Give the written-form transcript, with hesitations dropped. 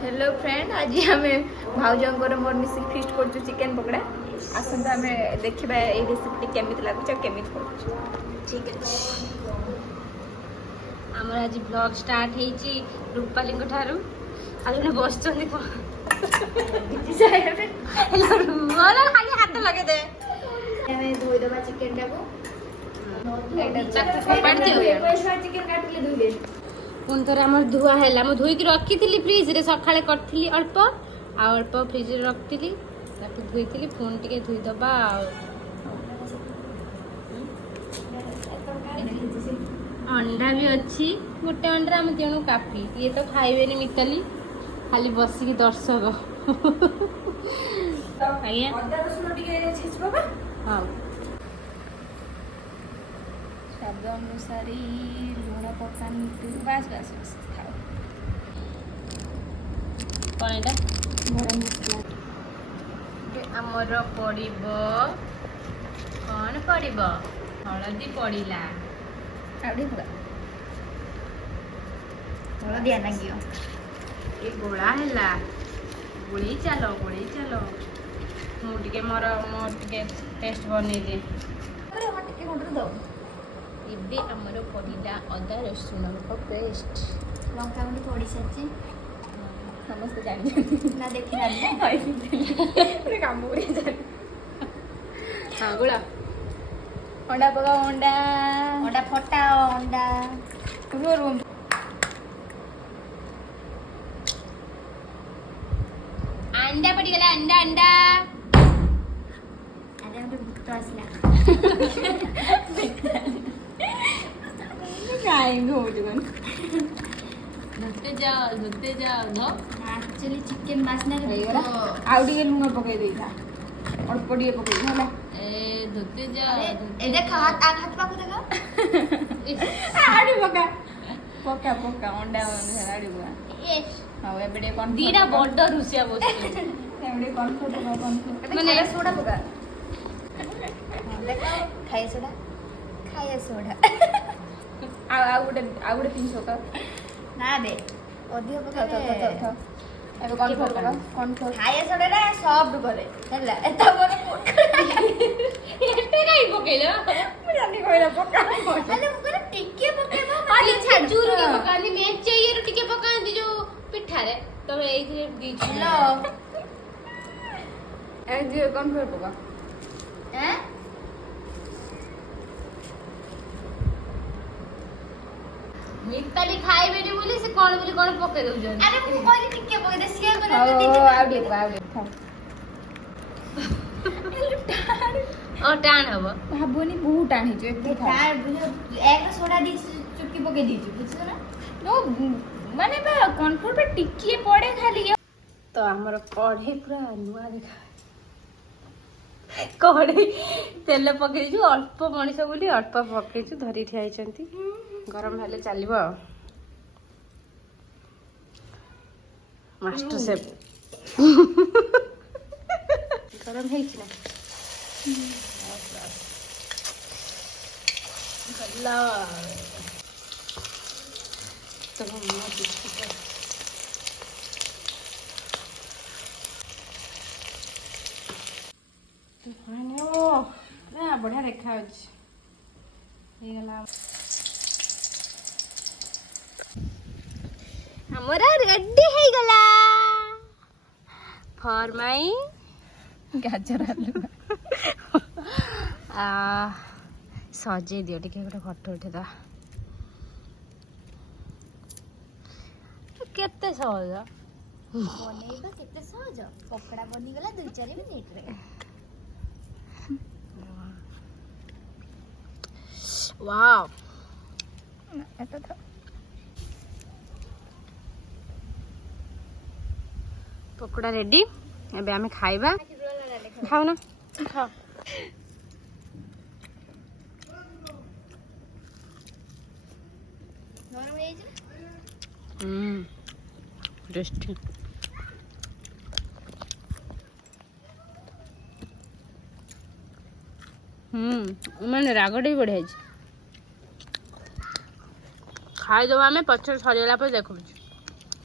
Hello friend, आज आम भाउजर मोर मिसिक fist कर चिकेन पकड़ा। आसत आम देखा ये रेसिपी केमी लगुच केमी ठीक अच्छे। आमर आज ब्लॉग स्टार्ट होईची रूपाली ठारू आज बस खाली हाथ लगे दे धोईदबा चिकेन टाको चिकेन काटिले धोई पुणी थे आम धुआ है धोईक रखी फ्रिज रे सका करी अल्प अल्प फ्रिज रखी धोई पुणी टे धोईदबा अंडा भी अच्छी गोटे अंडा आम तेणु काफी ये तो खाइबे मिताली खाली बसिक दर्शक हाँ स्वाद अनुसार लुण पकानी बास बास बास खाओ कौन एटा गरम मसला आमर पड़ब कौन पड़ब हलदी पड़ला हलदिया लगे ये गोला है गोली चल मुझे मोर टेस्ट बनई दे इबे आमर पड़ला अदा रसुण पेस्ट लंका गुंड पड़ी सारी समस्त जान ना देखी काम हाँ गोला अंडा पका अंडा अंडा फटा अंडा रूम अंडा पड़गला अंडा अंडा अरे हम भूत आसला धोते जाओ नो एक्चुअली चिकेन बासना आउ टे लुण पकई देता अल्प टे पकई है ए धोते जाओ ए देख हाथ हाथ पाको देखो आड़ी पका पका पका अंडा आड़ी पका यस हां एबे टे कौन दीटा बड़ रुसिया बस एबे कॉर्नफ्लोर पका कॉर्नफ्लोर माने सोडा पका देखो खाए सोडा आउ गोटे पिंच पका ना बे अधिक पका एबे कॉर्नफ्लोर पका कॉर्नफ्लोर खाए सोडा रे सॉफ्ट करे हैला एता मोर एते काई पकेलो जानी कोइला पका अरे मुकर टिके पकेबो खाली छाजूर के पकानी में चाहिए टिके पकांदी जो पिठा रे तमे एइथे दी लो ए जे कॉर्नफ्लोर पका हैं मिताली खाइबे नि बोली से कोन बोली कोन पके दउ जन अरे मु कहली टिके पके दे शेयर करे आउ टे खा टाण हबो भाबोनी बहुत टाणी जो एक खा तार बुझो एक सोडा दी चुटकी पके दीजु बुझছো ना नो माने बा कॉर्नफ्लोर पे टिकिए पड़े खाली तो हमर कढ़े पूरा नुआ देखा कढ़े तेल पके छु अल्प मनीष बोली अल्प पके छु धरी ठियाई चंती गरम हेले चलिबो मास्टर शेफ गरम है कि ना गल्ला तो हम बिस्कुट बढ़िया देखा हमारा रेडी है गला फॉर माई गाजर आलू सजे दियो टिके गोटे फोटो उठेदा केते सहज बनेइबा केते सहज पकड़ा बनी गला 2-4 मिनिट रे वाओ एटा था पकोड़ा रेडी एबे आमे खाइबा खाओ ना खाओ नरम हो जाई टेस्टी मैंने रागटे भी बढ़िया खाईदेव आम पचर सरीगला देखु।